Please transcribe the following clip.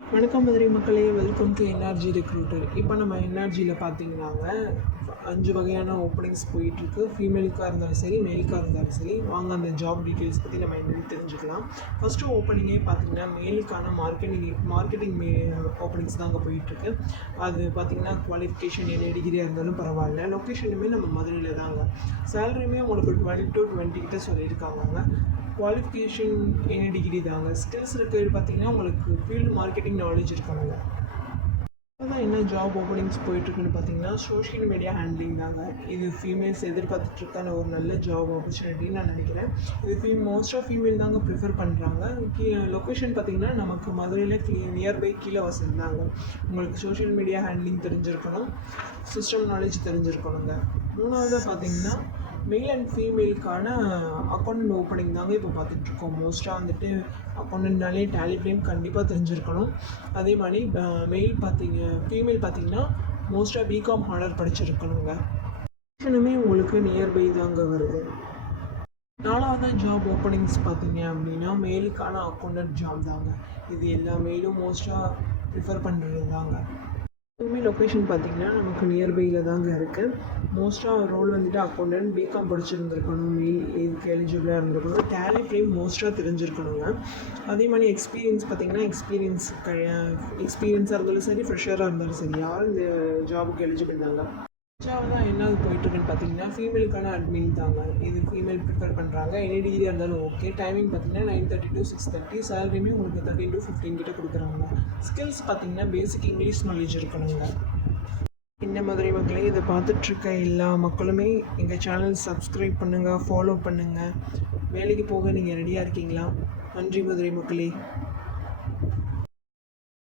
வணக்கம் மதுரை மக்களே welcome to NRG recruiter இப்போ நம்ம என்ஆர்ஜியில் பார்த்தீங்கன்னாங்க அஞ்சு வகையான ஓப்பனிங்ஸ் போயிட்டுருக்கு. ஃபீமேலுக்காக இருந்தாலும் சரி மேலுக்காக இருந்தாலும் சரி வாங்க அந்த ஜாப் டீட்டெயில்ஸ் பற்றி நம்ம என்னென்னு தெரிஞ்சுக்கலாம். ஃபஸ்ட்டு ஓப்பனிங்கே பார்த்தீங்கன்னா மேலுக்கான மார்க்கெட்டிங் மார்க்கெட்டிங் மே ஓப்பனிங்ஸ் தான் அங்கே போயிட்டுருக்கு. அது பார்த்தீங்கன்னா குவாலிஃபிகேஷன் என்ன டிகிரியாக இருந்தாலும் பரவாயில்ல. லொக்கேஷனுமே நம்ம மதுரையில் தாங்க சேலரியுமே உங்களுக்கு டுவெல் டு டுவெண்ட்டி கிட்ட சொல்லியிருக்காங்க குவாலிஃபிகேஷன் என்ன டிகிரி தாங்க. ஸ்கில்ஸ் இருக்கிறது பார்த்தீங்கன்னா உங்களுக்கு ஃபீல்டு மார்க்கெட்டிங் நாலேஜ் இருக்கணுங்க. தான் என்ன ஜாப் ஓப்பனிங்ஸ் போயிட்டுருக்குன்னு பார்த்தீங்கன்னா சோஷியல் மீடியா ஹேண்ட்லிங் தாங்க. இது ஃபீமேல்ஸ் எதிர்பார்த்துட்ருக்கான ஒரு நல்ல ஜாப் ஆப்பர்ச்சுனிட்டின்னு நான் நினைக்கிறேன். இது ஃபீ மோஸ்ட் ஆஃப் ஃபீமேல் தாங்க ப்ரிஃபர் பண்ணுறாங்க கீ லொக்கேஷன் பார்த்தீங்கன்னா நமக்கு மதுரையில் கீ நியர்பை கீழே வசந்தாங்க உங்களுக்கு சோஷியல் மீடியா ஹேண்ட்லிங் தெரிஞ்சிருக்கணும். சிஸ்டம் நாலேஜ் தெரிஞ்சிருக்கணுங்க. மூணாவது பார்த்தீங்கன்னா மெயில் அண்ட் ஃபீமேலுக்கான அக்கௌண்ட் ஓப்பனிங் தாங்க இப்போ பார்த்துட்ருக்கோம். மோஸ்ட்டாக வந்துட்டு அக்கௌண்ட்னாலே டேலி ஃப்ரேம் கண்டிப்பாக தெரிஞ்சிருக்கணும். அதே மாதிரி மெயில் பார்த்தீங்க ஃபீமேல் பார்த்தீங்கன்னா மோஸ்ட்டாக பிகாம் ஹானர் படிச்சிருக்கணுங்க. ஆப்ஷனுமே உங்களுக்கு நியர்பை தாங்க வருது. நாலாவது ஜாப் ஓப்பனிங்ஸ் பார்த்தீங்க அப்படின்னா மெயிலுக்கான அக்கௌண்டன்ட் ஜாப் தாங்க. இது எல்லா மெயிலும் மோஸ்ட்டாக ப்ரிஃபர் பண்ணுறது தாங்க இதுவுமே லொக்கேஷன் பார்த்தீங்கன்னா நமக்கு நியர்பையில் தாங்க இருக்குது மோஸ்ட்டாக ரோல் வந்துட்டு அக்கௌண்டன்ட் பிகாம் படிச்சிருந்துருக்கணும் மெயில் இதுக்கு எலிஜிபிளாக இருந்திருக்கணும். டேலி ஃப்ரேம் மோஸ்ட்டாக தெரிஞ்சிருக்கணுங்க. அதே மாதிரி எக்ஸ்பீரியன்ஸ் பார்த்தீங்கன்னா எக்ஸ்பீரியன்ஸ் எக்ஸ்பீரியன்ஸாக இருந்தாலும் சரி ஃப்ரெஷராக இருந்தாலும் சரி யாரும் இந்த ஜாபுக்கு எலிஜிபிள் தாங்க? அஞ்சாவதாக என்ன போயிட்டுருக்குன்னு பார்த்தீங்கன்னா ஃபீமேலுக்கான அட்மின் தாங்க. இது ஃபீமேல் ப்ரிஃபர் பண்ணுறாங்க எனி டிகிரியாக இருந்தாலும் ஓகே டைமிங் பார்த்தீங்கன்னா nine thirty to six thirty சேலரியுமே உங்களுக்கு தேர்ட்டின் டு ஃபிஃப்டீன் கிட்ட கொடுக்குறாங்க. ஸ்கில்ஸ் பார்த்தீங்கன்னா பேசிக் இங்கிலீஷ் நாலேஜ் இருக்கணுங்க. இந்த மாதிரி மக்களே இதை பார்த்துட்ருக்க எல்லா மக்களுமே எங்கள் சேனல் சப்ஸ்கிரைப் பண்ணுங்கள் ஃபாலோ பண்ணுங்கள் வேலைக்கு போக நீங்கள் ரெடியாக இருக்கீங்களா? நன்றி மதுரை மக்களே.